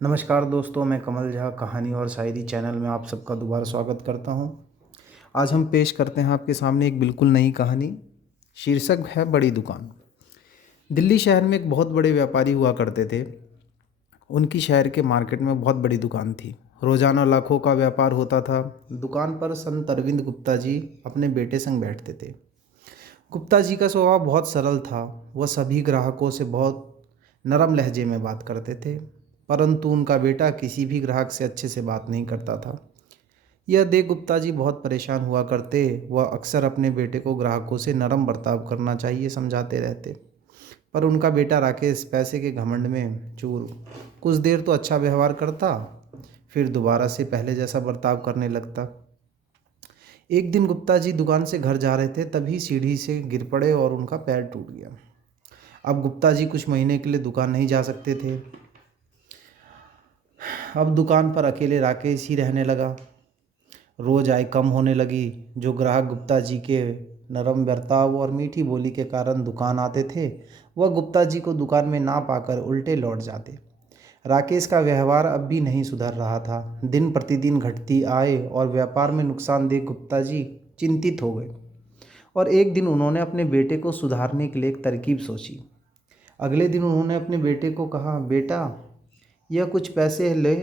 नमस्कार दोस्तों, मैं कमल झा कहानी और शायरी चैनल में आप सबका दोबारा स्वागत करता हूं। आज हम पेश करते हैं आपके सामने एक बिल्कुल नई कहानी। शीर्षक है बड़ी दुकान। दिल्ली शहर में एक बहुत बड़े व्यापारी हुआ करते थे। उनकी शहर के मार्केट में बहुत बड़ी दुकान थी। रोज़ाना लाखों का व्यापार होता था। दुकान पर संत अरविंद गुप्ता जी अपने बेटे संग बैठते थे। गुप्ता जी का स्वभाव बहुत सरल था। वह सभी ग्राहकों से बहुत नरम लहजे में बात करते थे, परंतु उनका बेटा किसी भी ग्राहक से अच्छे से बात नहीं करता था। यह देख गुप्ता जी बहुत परेशान हुआ करते। वह अक्सर अपने बेटे को ग्राहकों से नरम बर्ताव करना चाहिए समझाते रहते, पर उनका बेटा राकेश पैसे के घमंड में चूर। कुछ देर तो अच्छा व्यवहार करता, फिर दोबारा से पहले जैसा बर्ताव करने लगता। एक दिन गुप्ता जी दुकान से घर जा रहे थे, तभी सीढ़ी से गिर पड़े और उनका पैर टूट गया। अब गुप्ता जी कुछ महीने के लिए दुकान नहीं जा सकते थे। अब दुकान पर अकेले राकेश ही रहने लगा। रोज आय कम होने लगी। जो ग्राहक गुप्ता जी के नरम बर्ताव और मीठी बोली के कारण दुकान आते थे, वह गुप्ता जी को दुकान में ना पाकर उल्टे लौट जाते। राकेश का व्यवहार अब भी नहीं सुधर रहा था। दिन प्रतिदिन घटती आय और व्यापार में नुकसान देख गुप्ता जी चिंतित हो गए और एक दिन उन्होंने अपने बेटे को सुधारने के लिए एक तरकीब सोची। अगले दिन उन्होंने अपने बेटे को कहा, बेटा, यह कुछ पैसे ले,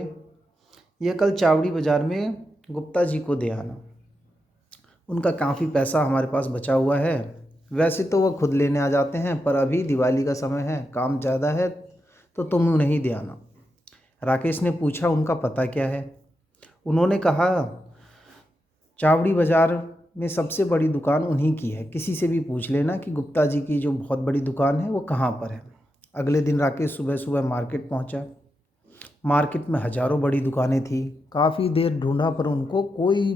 यह कल चावड़ी बाज़ार में गुप्ता जी को दे आना। उनका काफ़ी पैसा हमारे पास बचा हुआ है। वैसे तो वह खुद लेने आ जाते हैं, पर अभी दिवाली का समय है, काम ज़्यादा है, तो तुम उन्हें ही दे आना। राकेश ने पूछा, उनका पता क्या है? उन्होंने कहा, चावड़ी बाज़ार में सबसे बड़ी दुकान उन्हीं की है। किसी से भी पूछ लेना कि गुप्ता जी की जो बहुत बड़ी दुकान है वो कहाँ पर है। अगले दिन राकेश सुबह सुबह मार्केट पहुँचा। मार्केट में हजारों बड़ी दुकानें थी। काफ़ी देर ढूंढा, पर उनको कोई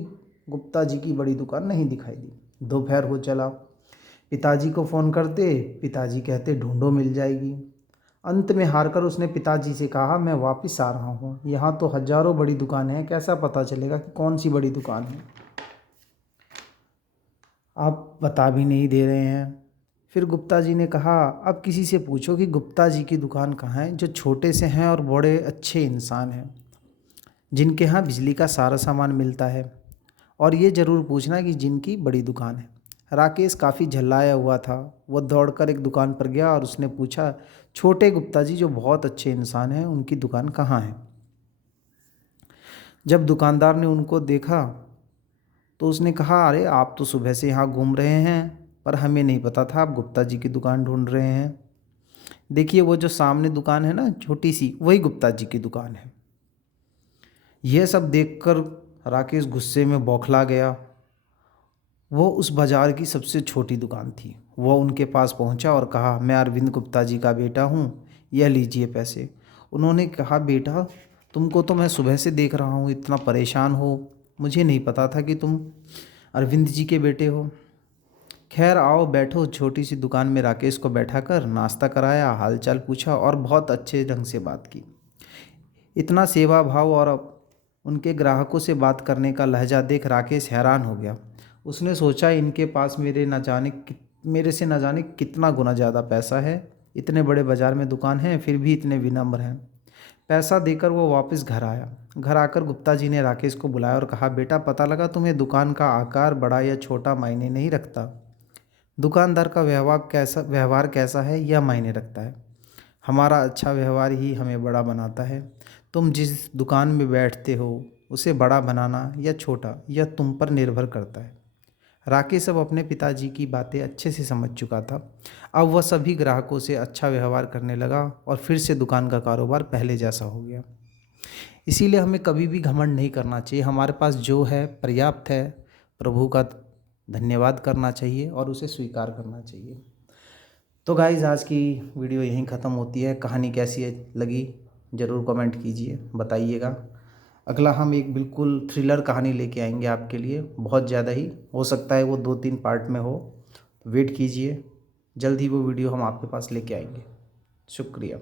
गुप्ता जी की बड़ी दुकान नहीं दिखाई दी। दोपहर हो चला। पिताजी को फ़ोन करते, पिताजी कहते ढूंढो मिल जाएगी। अंत में हार कर उसने पिताजी से कहा, मैं वापस आ रहा हूँ, यहाँ तो हजारों बड़ी दुकानें हैं, कैसा पता चलेगा कि कौन सी बड़ी दुकान है? आप बता भी नहीं दे रहे हैं। फिर गुप्ता जी ने कहा, अब किसी से पूछो कि गुप्ता जी की दुकान कहाँ है, जो छोटे से हैं और बड़े अच्छे इंसान हैं, जिनके यहाँ बिजली का सारा सामान मिलता है। और ये ज़रूर पूछना कि जिनकी बड़ी दुकान है। राकेश काफ़ी झल्लाया हुआ था। वह दौड़कर एक दुकान पर गया और उसने पूछा, छोटे गुप्ता जी जो बहुत अच्छे इंसान हैं, उनकी दुकान कहाँ है? जब दुकानदार ने उनको देखा तो उसने कहा, अरे आप तो सुबह से यहाँ घूम रहे हैं, पर हमें नहीं पता था आप गुप्ता जी की दुकान ढूंढ रहे हैं। देखिए वो जो सामने दुकान है ना छोटी सी, वही गुप्ता जी की दुकान है। यह सब देखकर राकेश गुस्से में बौखला गया। वो उस बाज़ार की सबसे छोटी दुकान थी। वह उनके पास पहुंचा और कहा, मैं अरविंद गुप्ता जी का बेटा हूँ, यह लीजिए पैसे। उन्होंने कहा, बेटा, तुमको तो मैं सुबह से देख रहा हूँ, इतना परेशान हो, मुझे नहीं पता था कि तुम अरविंद जी के बेटे हो। खैर आओ बैठो। छोटी सी दुकान में राकेश को बैठा कर नाश्ता कराया, हालचाल पूछा और बहुत अच्छे ढंग से बात की। इतना सेवा भाव और उनके ग्राहकों से बात करने का लहजा देख राकेश हैरान हो गया। उसने सोचा, इनके पास मेरे से न जाने कितना गुना ज़्यादा पैसा है। इतने बड़े बाज़ार में दुकान है, फिर भी इतने विनम्र हैं। पैसा देकर वो वापस घर आया। घर आकर गुप्ता जी ने राकेश को बुलाया और कहा, बेटा, पता लगा तुम्हें दुकान का आकार बड़ा या छोटा मायने नहीं रखता। दुकानदार का व्यवहार कैसा है यह मायने रखता है। हमारा अच्छा व्यवहार ही हमें बड़ा बनाता है। तुम जिस दुकान में बैठते हो उसे बड़ा बनाना या छोटा, यह तुम पर निर्भर करता है। राकेश अब अपने पिताजी की बातें अच्छे से समझ चुका था। अब वह सभी ग्राहकों से अच्छा व्यवहार करने लगा और फिर से दुकान का कारोबार पहले जैसा हो गया। इसीलिए हमें कभी भी घमंड नहीं करना चाहिए। हमारे पास जो है पर्याप्त है। प्रभु का धन्यवाद करना चाहिए और उसे स्वीकार करना चाहिए। तो गाइज़, आज की वीडियो यहीं ख़त्म होती है। कहानी कैसी लगी ज़रूर कमेंट कीजिए, बताइएगा। अगला हम एक बिल्कुल थ्रिलर कहानी लेके आएंगे आपके लिए, बहुत ज़्यादा ही हो सकता है वो 2-3 पार्ट में हो। वेट कीजिए, जल्द ही वो वीडियो हम आपके पास लेके आएंगे। शुक्रिया।